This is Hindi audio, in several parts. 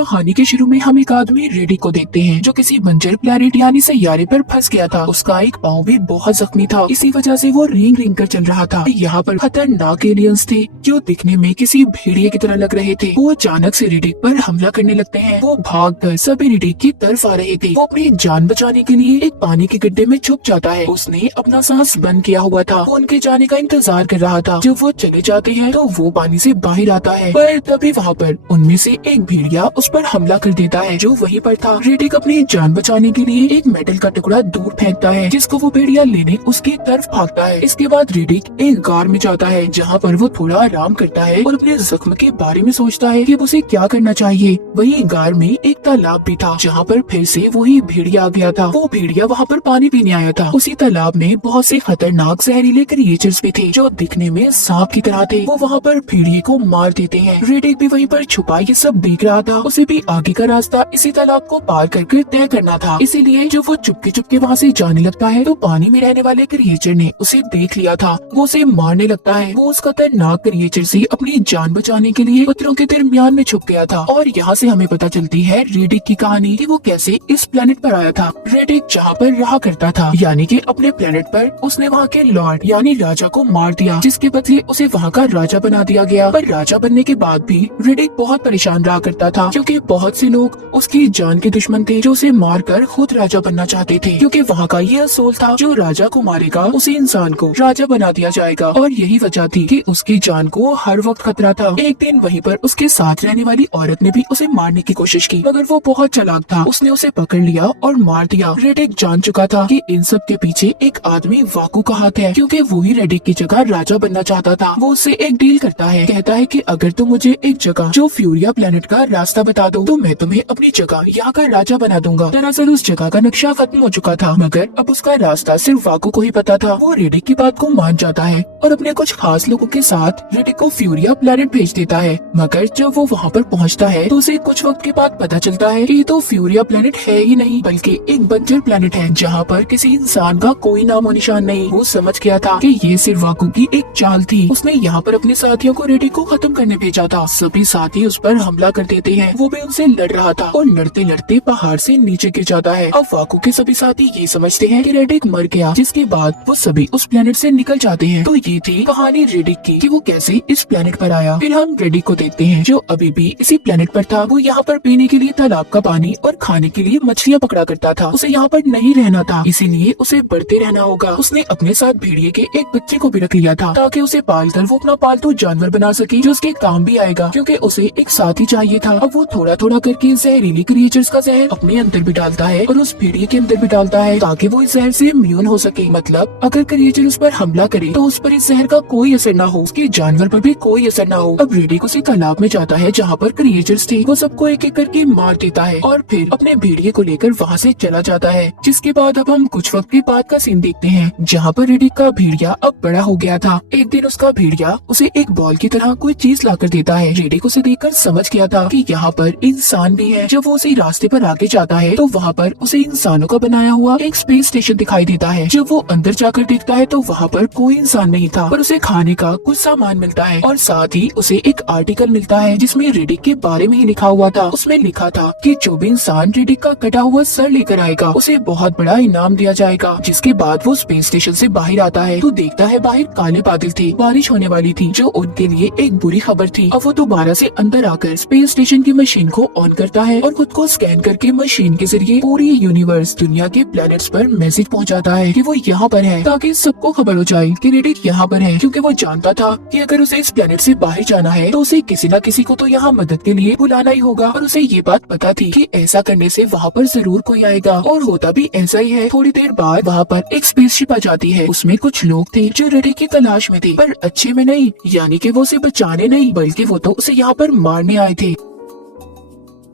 कहानी के शुरू में हम एक आदमी रेडी को देखते हैं जो किसी बंजर प्लेनेट यानी सैयारे पर फंस गया था। उसका एक पाँव भी बहुत जख्मी था, इसी वजह से वो रेंग रेंग कर चल रहा था। यहाँ पर खतरनाक एलियंस थे जो दिखने में किसी भेड़िए की तरह लग रहे थे। वो अचानक से रेडिक पर हमला करने लगते हैं। वो भागकर सभी रेडिक की तरफ आ रहे थे। वो अपनी जान बचाने के लिए एक पानी के गड्ढे में छुप जाता है। उसने अपना सांस बंद किया हुआ था। वो उनके जाने का इंतजार कर रहा था। जब वो चले जाते हैं तो वो पानी से बाहर आता है, पर तभी वहाँ पर उनमें से एक भेड़िया उस पर हमला कर देता है जो वहीं पर था। रेडिक अपनी जान बचाने के लिए एक मेटल का टुकड़ा दूर फेंकता है जिसको वो भेड़िया लेने उसकी तरफ भागता है। इसके बाद रेडिक एक गार में जाता है जहाँ पर वो थोड़ा आराम करता है और अपने जख्म के बारे में सोचता है कि उसे क्या करना चाहिए। वहीं गार में एक तालाब भी था जहाँ पर फिर से वही भेड़िया आ गया था। वो भेड़िया वहाँ पर पानी पीने आया था। उसी तालाब में बहुत से खतरनाक जहरीले क्रिएचर्स भी थे जो दिखने में सांप की तरह थे। वो वहाँ पर भेड़िए को मार देते हैं। रेडिक भी वहीं पर छुपा ये सब देख रहा था। उसे भी आगे का रास्ता इसी तालाब को पार करके तय करना था, इसीलिए जब वो चुपके चुपके वहाँ से जाने लगता है तो पानी में रहने वाले क्रिएचर ने उसे देख लिया था। वो उसे मारने लगता है। वो उस खतरनाक क्रिएचर से अपनी जान बचाने के लिए पत्थरों के दरमियान में छुप गया था। और यहाँ से हमें पता चलती है रेडिक की कहानी कि वो कैसे इस प्लेनेट पर आया था। रेडिक जहाँ पर रहा करता था यानी कि अपने प्लेनेट पर, उसने वहाँ के लॉर्ड यानी राजा को मार दिया, जिसके बदले उसे वहाँ का राजा बना दिया गया। पर राजा बनने के बाद भी रेडिक बहुत परेशान रहा करता था क्योंकि बहुत से लोग उसकी जान के दुश्मन थे जो उसे मारकर खुद राजा बनना चाहते थे, क्योंकि वहाँ का ये असूल था जो राजा को मारेगा उसी इंसान को राजा बना दिया जाएगा। और यही वजह थी कि उसकी जान को हर वक्त खतरा था। एक दिन वहीं पर उसके साथ रहने वाली औरत ने भी उसे मारने की कोशिश की, मगर वो बहुत चालाक था। उसने उसे पकड़ लिया और मार दिया। रेडिक जान चुका था कि इन सब के पीछे एक आदमी वाकू का हाथ है, क्योंकि वो ही रेडिक की जगह राजा बनना चाहता था। वो उससे एक डील करता है, कहता है कि अगर तुम मुझे एक जगह जो फ्यूरिया प्लेनेट का रास्ता बता दो तो मैं तुम्हें अपनी जगह यहाँ का राजा बना दूंगा। दरअसल उस जगह का नक्शा खत्म हो चुका था, मगर अब उसका रास्ता सिर्फ वाकू को ही पता था। वो रेडिक की बात को मान जाता है और अपने कुछ खास लोगों के साथ रेडिक को फ्यूरिया प्लेनेट भेज देता है। मगर जब वो वहाँ पर पहुँचता है तो उसे कुछ वक्त के बाद पता चलता है कि ये तो फ्यूरिया प्लेनेट है ही नहीं, बल्कि एक बंजर प्लेनेट है जहाँ पर किसी इंसान का कोई नामो निशान नहीं। वो समझ गया था कि ये सिर्फ वाकू की एक चाल थी। उसने यहाँ पर अपने साथियों को रेडिक को खत्म करने भेजा था। सभी साथी उस पर हमला कर देते हैं। वो भी उनसे लड़ रहा था और लड़ते लड़ते पहाड़ से नीचे गिर जाता है। अब वाकू के सभी साथी ये समझते हैं कि रेडिक मर गया, जिसके बाद वो सभी उस प्लेनेट से निकल जाते हैं। तो ये थी कहानी रेडिक की कि वो कैसे इस प्लेनेट पर आया। फिर हम रेडिक को देखते हैं जो अभी भी इसी प्लेनेट पर था। वो यहाँ पर पीने के लिए तालाब का पानी और खाने के लिए मछलियाँ पकड़ा करता था। उसे यहाँ पर नहीं रहना था, इसीलिए उसे बढ़ते रहना होगा। उसने अपने साथ भेड़िए के एक बच्चे को भी रख लिया था ताकि उसे पालकर वो अपना पालतू जानवर बना सके जो उसके काम भी आएगा, क्योंकि उसे एक साथी चाहिए था। अब वो थोड़ा थोड़ा करके जहरीली क्रिएचर्स का जहर अपने अंदर भी डालता है और उस भेड़िए के अंदर भी डालता है ताकि वो इस जहर से इम्यून हो सके। मतलब अगर क्रिएचर उस पर हमला करे तो उस पर इस जहर का कोई असर न हो, उसके जानवर पर भी कोई असर न हो। अब रेडिक उसी तालाब में जाता है जहाँ पर क्रिएचर्स थे। वो सबको एक एक करके मार देता है और फिर अपने भेड़िए को लेकर वहाँ से चला जाता है। जिसके बाद अब हम कुछ वक्त के बाद का सीन देखते हैं जहाँ पर रेडिक का भेड़िया अब बड़ा हो गया था। एक दिन उसका भेड़िया उसे एक बॉल की तरह कोई चीज लाकर देता है। रेडिक उसे देखकर समझ गया था कि यहाँ पर इंसान भी है। जब वो उसी रास्ते पर आगे जाता है तो वहाँ पर उसे इंसानों का बनाया हुआ एक स्पेस स्टेशन दिखाई देता है। जब वो अंदर जाकर देखता है तो वहाँ पर कोई इंसान नहीं था, पर उसे खाने का कुछ सामान मिलता है और साथ ही उसे एक आर्टिकल मिलता है जिसमें रेडिक के बारे में ही लिखा हुआ था। उसमें लिखा था कि जो भी इंसान रेडिक का कटा हुआ सर लेकर आएगा उसे बहुत बड़ा इनाम दिया जाएगा। जिसके बाद वो स्पेस स्टेशन से बाहर आता है तो देखता है बाहर काले बादल थे, बारिश होने वाली थी जो उनके लिए एक बुरी खबर थी। अब वो दोबारा से अंदर आकर स्पेस स्टेशन की मशीन को ऑन करता है और खुद को स्कैन करके मशीन के जरिए पूरी यूनिवर्स दुनिया के प्लैनेट्स पर मैसेज पहुंचाता है कि वो यहाँ पर है, ताकि सबको खबर हो जाए कि रेडिक यहाँ पर है। क्योंकि वो जानता था कि अगर उसे इस प्लेनेट से बाहर जाना है तो उसे किसी न किसी को तो यहाँ मदद के लिए बुलाना ही होगा। और उसे ये बात पता थी कि ऐसा करने से वहाँ पर जरूर कोई आएगा, और होता भी ऐसा ही है। थोड़ी देर बाद वहाँ पर एक स्पेसशिप आ जाती है। उसमें कुछ लोग थे जो रेडिक की तलाश में थे, पर अच्छे में नहीं, यानी कि वो उसे बचाने नहीं बल्कि वो तो उसे यहाँ पर मारने आए थे।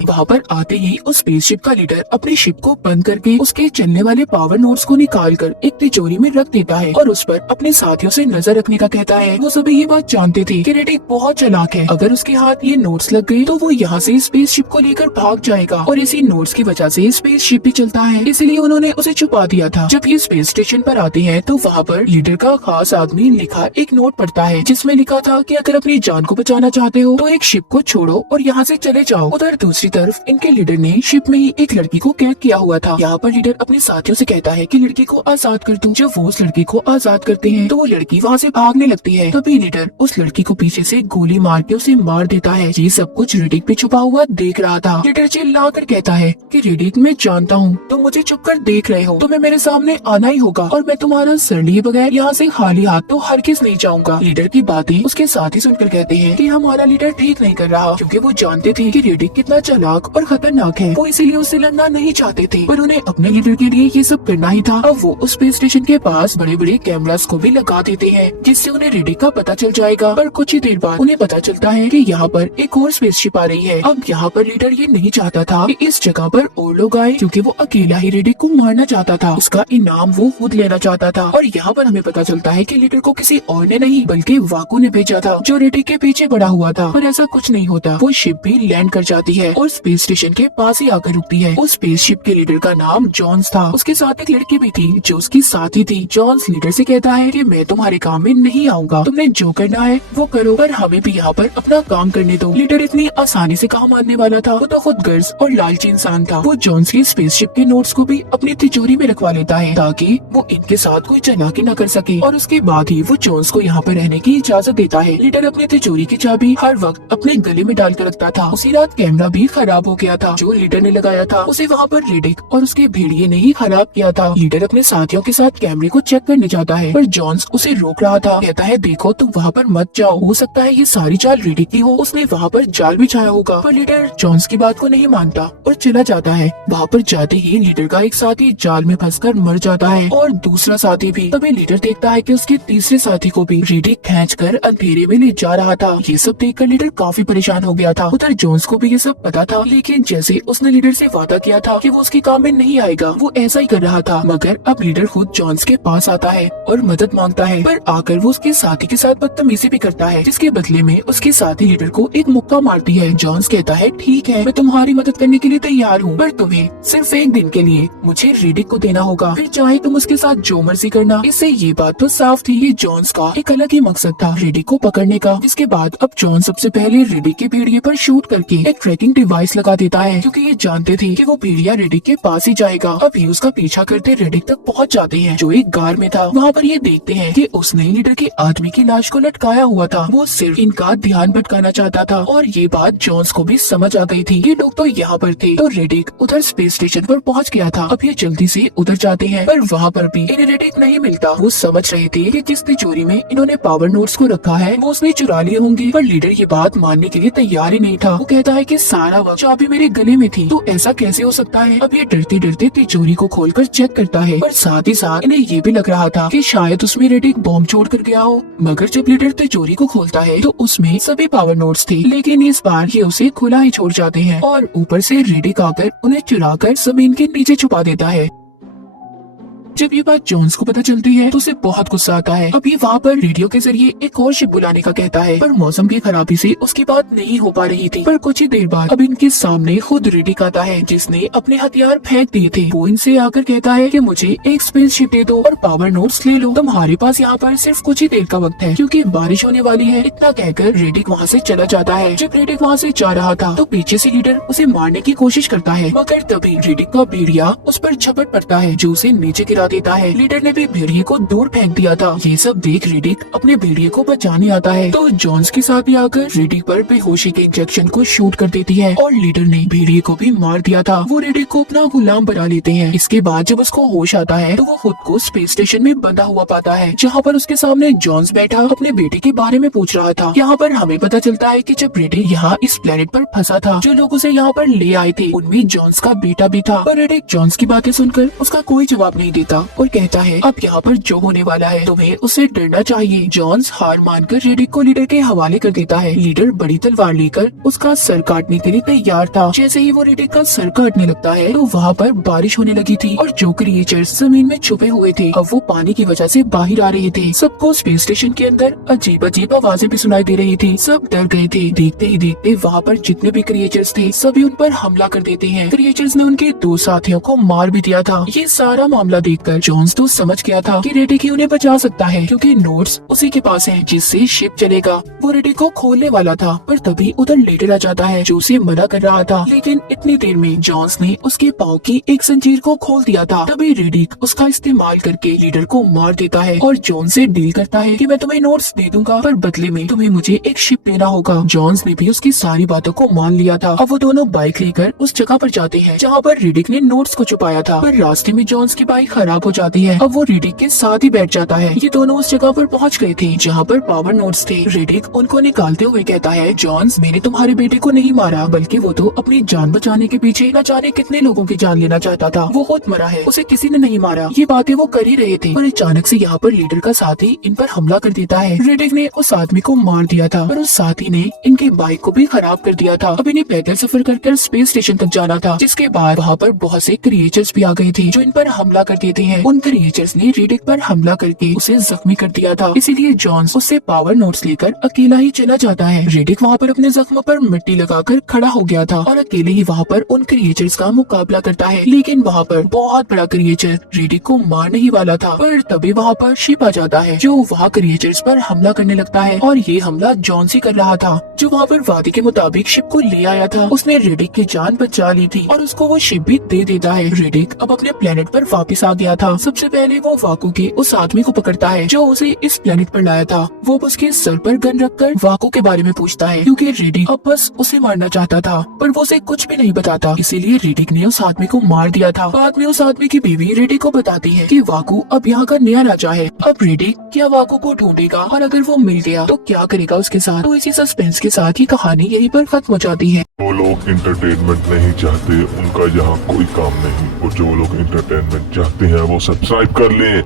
वहाँ पर आते ही उस स्पेसशिप का लीडर अपनी शिप को बंद करके उसके चलने वाले पावर नोड्स को निकालकर एक तिजोरी में रख देता है और उस पर अपने साथियों से नजर रखने का कहता है। वो सभी ये बात जानते थे कि रेडिक बहुत चालाक है। अगर उसके हाथ ये नोट्स लग गए तो वो यहाँ से स्पेसशिप को लेकर भाग जाएगा, और इसी नोट्स की वजह से स्पेसशिप भी चलता है, इसलिए उन्होंने उसे छुपा दिया था। जब ये स्पेस स्टेशन पर आते हैं तो वहाँ पर लीडर का खास आदमी लिखा एक नोट पढ़ता है जिसमें लिखा था कि अगर अपनी जान को बचाना चाहते हो तो एक शिप को छोड़ो और यहाँ से चले जाओ। उधर दूसरी तरफ इनके लीडर ने शिप में ही एक लड़की को कैद किया हुआ था। यहाँ पर लीडर अपने साथियों से कहता है कि लड़की को आजाद कर दूं। जब वो उस लड़की को आजाद करते हैं तो वो लड़की वहाँ से भागने लगती है। तभी लीडर उस लड़की को पीछे से गोली मार के उसे मार देता है। ये सब कुछ रेडिक भी छुपा हुआ देख रहा था। लीडर चिल्ला कर कहता है कि रेडिक, मैं जानता हूँ तुम मुझे छुप कर देख रहे हो, तुम्हें मेरे सामने आना ही होगा और मैं तुम्हारा सर लिए बगैर यहाँ से खाली हाथ तो हरगिज़ नहीं जाऊंगा। लीडर की बातें उसके साथी सुनकर कहते हैं कि हमारा लीडर ठीक नहीं कर रहा, क्योंकि वो जानते थे कि रेडिक कितना चालाक और खतरनाक है। वो इसीलिए उससे लड़ना नहीं चाहते थे, पर उन्हें अपने लीडर के लिए ये सब करना ही था। अब वो उस स्पेस स्टेशन के पास बड़े बड़े कैमरास को भी लगा देते हैं, जिससे उन्हें रेडिक का पता चल जाएगा। पर कुछ ही देर बाद उन्हें पता चलता है कि यहाँ पर एक और स्पेसशिप आ रही है। अब यहाँ पर लीडर ये नहीं चाहता था कि इस जगह पर और लोग आए, क्योंकि वो अकेला ही रेडिक को मारना चाहता था। उसका इनाम वो खुद लेना चाहता था। और यहाँ पर हमें पता चलता है कि लीडर को किसी और ने नहीं बल्कि वाकू ने भेजा था, जो रेडिक के पीछे पड़ा हुआ था। पर ऐसा कुछ नहीं होता। वो शिप भी लैंड कर जाती है और स्पेस स्टेशन के पास ही आकर रुकती है। उस स्पेसशिप के लीडर का नाम जॉन्स था। उसके साथ एक लड़की भी थी जो उसकी साथी थी। जॉन्स लीडर से कहता है कि मैं तुम्हारे काम में नहीं आऊंगा, तुमने जो करना है वो करो, पर हमें भी यहाँ पर अपना काम करने दो। लीडर इतनी आसानी से कहाँ मानने वाला था। वो तो खुद गर्ज और लालची इंसान था। वो जॉन्स की स्पेसशिप के नोट्स को भी अपनी तिजोरी में रखवा लेता है, ताकि वो इनके साथ कोई चालाकी न कर सके। और उसके बाद ही वो जॉन्स को यहाँ पर रहने की इजाजत देता है। लीडर अपनी तिजोरी की चाबी हर वक्त अपने गले में डाल कर रखता था। उसी रात कैमरा भी खराब हो गया था, जो लीडर ने लगाया था। उसे वहाँ पर रेडिक और उसके भेड़िए ने ही खराब किया था। लीडर अपने साथियों के साथ कैमरे को चेक करने जाता है, पर जॉन्स उसे रोक रहा था। कहता है, देखो तुम वहाँ पर मत जाओ, हो सकता है ये सारी चाल रेडिक की हो, उसने वहाँ पर जाल बिछाया होगा। पर लीडर जॉन्स की बात को नहीं मानता और चला जाता है। वहाँ पर जाते ही लीडर का एक साथी जाल में फंसकर मर जाता है और दूसरा साथी भी। तभी लीडर देखता है कि उसके तीसरे साथी को भी रेडिक खींचकर अंधेरे में ले जा रहा था। ये सब देखकर लीडर काफी परेशान हो गया था। उधर जॉन्स को भी ये सब पता था, लेकिन जैसे उसने लीडर से वादा किया था कि वो उसके काम में नहीं आएगा, वो ऐसा ही कर रहा था। मगर अब लीडर खुद जॉन्स के पास आता है और मदद मांगता है, पर आकर वो उसके साथी के साथ बदतमीजी भी करता है, जिसके बदले में उसके साथी लीडर को एक मुक्का मारती है। जॉन्स कहता है, ठीक है, मैं तुम्हारी मदद करने के लिए तैयार हूँ, पर तुम्हें सिर्फ एक दिन के लिए मुझे रेडिक को देना होगा, फिर चाहे तुम उसके साथ जो मर्जी करना। इससे ये बात तो साफ थी, ये जॉन्स का एक अलग ही मकसद था, रेडिक को पकड़ने का। इसके बाद अब जॉन सबसे पहले रेडिक के भेड़िए पर शूट करके एक ट्रैकिंग डिवाइस लगा देता है, क्योंकि ये जानते थे कि वो भेड़िया रेडिक के पास ही जाएगा। अब ये उसका पीछा करते रेडिक तक पहुंच जाते हैं, जो एक गार में था। वहाँ पर ये देखते हैं कि उसने लीडर के आदमी की लाश को लटकाया हुआ था। वो सिर्फ इनका ध्यान भटकाना चाहता था और ये बात जॉन्स को भी समझ आ गई थी। ये लोग तो यहाँ पर थे, तो रेडिक उधर स्पेस स्टेशन पर पहुँच गया था। अब ये जल्दी से उधर जाते हैं, पर वहाँ पर भी इन्हें रेडिक नहीं मिलता। वो समझ रहे थे कि जिस तिजोरी में इन्होंने पावर नोट्स को रखा है वो उसने चुरा लिए होंगे, पर लीडर ये बात मानने के लिए तैयार ही नहीं था। वो कहता है कि सारा वक्त चाबी मेरे गले में थी, तो ऐसा कैसे हो सकता है। अब ये डरते डरते तिजोरी को खोलकर चेक करता है, पर साथ ही साथ इन्हें ये भी लग रहा था कि शायद उसमें रेडिक बॉम्ब छोड़ कर गया हो। मगर जब लीडर तिजोरी को खोलता है तो उसमें सभी पावर नोट्स थे, लेकिन इस बार ये उसे खुला ही छोड़ जाते हैं और ऊपर से रेडिक आकर उन्हें चुराकर जमीन के नीचे छुपा देता है। जब ये बात जॉन्स को पता चलती है तो उसे बहुत गुस्सा आता है। अब ये वहाँ पर रेडियो के जरिए एक और शिप बुलाने का कहता है, पर मौसम की खराबी से उसकी बात नहीं हो पा रही थी। पर कुछ ही देर बाद अब इनके सामने खुद रेडिक आता है, जिसने अपने हथियार फेंक दिए थे। वो इनसे आकर कहता है कि मुझे एक स्पेस शिप दे दो और पावर नोट्स ले लो, तुम्हारे पास यहाँ पर सिर्फ कुछ ही देर का वक्त है, क्योंकि बारिश होने वाली है। इतना कहकर रेडिक वहाँ से चला जाता है। जब रेडिक वहाँ से जा रहा था तो पीछे से लीडर उसे मारने की कोशिश करता है, मगर तभी रेडिक का भेड़िया उस पर झपट पड़ता है, जो उसे नीचे गिरा देता है। लीडर ने भी भेड़िए को दूर फेंक दिया था। ये सब देख रेडिक अपने भेड़िए को बचाने आता है, तो जॉन्स के साथ भी आकर रेडिक पर बेहोशी के इंजेक्शन को शूट कर देती है और लीडर ने भेड़िए को भी मार दिया था। वो रेडिक को अपना गुलाम बना लेते हैं। इसके बाद जब उसको होश आता है तो वो खुद को स्पेस स्टेशन में बंधा हुआ पाता है, जहाँ पर उसके सामने जॉन्स बैठा अपने बेटे के बारे में पूछ रहा था। यहाँ पर हमें पता चलता है कि जब रेडिक यहाँ इस प्लेनेट पर फंसा था, जो लोग उसे यहाँ पर ले आए थे उनमें जॉन्स का बेटा भी था। पर रेडिक जॉन्स की बातें सुनकर उसका कोई जवाब नहीं देता और कहता है, अब यहाँ पर जो होने वाला है तुम्हें उससे डरना चाहिए। जॉन्स हार मानकर रेडिक को लीडर के हवाले कर देता है। लीडर बड़ी तलवार लेकर उसका सर काटने के लिए तैयार था। जैसे ही वो रेडिक का सर काटने लगता है तो वहाँ पर बारिश होने लगी थी और जो क्रिएचर्स जमीन में छुपे हुए थे अब वो पानी की वजह से बाहर आ रहे थे। सबको स्पेस स्टेशन के अंदर अजीब अजीब आवाजें भी सुनाई दे रही थी। सब डर गए थे। देखते ही देखते वहाँ पर जितने भी क्रिएचर्स थे सभी उन पर हमला कर देते हैं। क्रिएचर्स ने उनके 2 साथियों को मार भी दिया था। ये सारा मामला देखकर देखकर जॉन्स तो समझ गया था कि रेडिक ही उन्हें बचा सकता है, क्योंकि नोट्स उसी के पास हैं जिससे शिप चलेगा। वो रेडिक को खोलने वाला था, पर तभी उधर लीडर आ जाता है जो उसे मना कर रहा था। लेकिन इतनी देर में जॉन्स ने उसके पाँव की एक जंजीर को खोल दिया था। तभी रेडिक उसका इस्तेमाल करके लीडर को मार देता है और जॉन से डील करता है कि मैं तुम्हें नोट्स दे दूंगा, पर बदले में तुम्हें मुझे एक शिप देना होगा। जॉन्स ने भी उसकी सारी बातों को मान लिया था। अब वो दोनों बाइक लेकर उस जगह पर जाते हैं जहाँ पर रेडिक ने नोट्स को छुपाया था, पर रास्ते में जॉन्स की बाइक खराब हो जाती है। अब वो रेडिक के साथ ही बैठ जाता है। ये दोनों उस जगह पर पहुँच गए थे जहाँ पर पावर नोट्स थे। रेडिक उनको निकालते हुए कहता है, जॉन्स, मैंने तुम्हारे बेटे को नहीं मारा, बल्कि वो तो अपनी जान बचाने के पीछे न जाने कितने लोगों की जान लेना चाहता था। वो खुद मरा है, उसे किसी ने नहीं मारा। ये बातें वो कर ही रहे थे, पर अचानक से यहाँ पर लीडर का साथी इन पर हमला कर देता है। रेडिक ने उस आदमी को मार दिया था, पर उस साथी ने इनकी बाइक को भी खराब कर दिया था। अब इन्हें पैदल सफर कर स्पेस स्टेशन तक जाना था, जिसके बाद वहाँ पर बहुत से क्रिएचर्स भी आ गए थे जो इन पर हमला कर देते हैं। उन क्रिएचर्स ने रेडिक पर हमला करके उसे जख्मी कर दिया था, इसीलिए जॉन्स उससे पावर नोट्स लेकर अकेला ही चला जाता है। रेडिक वहाँ पर अपने जख्म पर मिट्टी लगाकर खड़ा हो गया था और अकेले ही वहाँ पर उन क्रिएचर्स का मुकाबला करता है। लेकिन वहाँ पर बहुत बड़ा क्रिएचर रेडिक को मारने ही वाला था, पर तभी वहाँ पर शिप आ जाता है जो वहाँ क्रिएचर्स पर हमला करने लगता है। और ये हमला जॉन्स ही कर रहा था, जो वहाँ पर वादे के मुताबिक शिप को ले आया था। उसने रेडिक की जान बचा ली थी और उसको वो शिप भी दे देता है। रेडिक अब अपने प्लेनेट पर वापस आ गया था। सबसे पहले वो वाकू के उस आदमी को पकड़ता है जो उसे इस प्लेनेट पर लाया था। वो उसके सर पर गन रखकर वाकू के बारे में पूछता है, क्योंकि रेडिक अब बस उसे मारना चाहता था, पर वो उसे कुछ भी नहीं बताता। इसीलिए रेडिक ने उस आदमी को मार दिया था। बाद में उस आदमी की बीवी रेडिक को बताती है कि वाकू अब यहाँ का नया राजा है। अब रेडिक क्या वाकू को ढूंढेगा, और अगर वो मिल गया तो क्या करेगा उसके साथ। तो इसी सस्पेंस के साथ ही कहानी यहीं पर खत्म हो जाती है। जो लोग इंटरटेनमेंट नहीं चाहते उनका यहाँ कोई काम नहीं, और जो लोग इंटरटेनमेंट चाहते हैं वो सब्सक्राइब कर लें।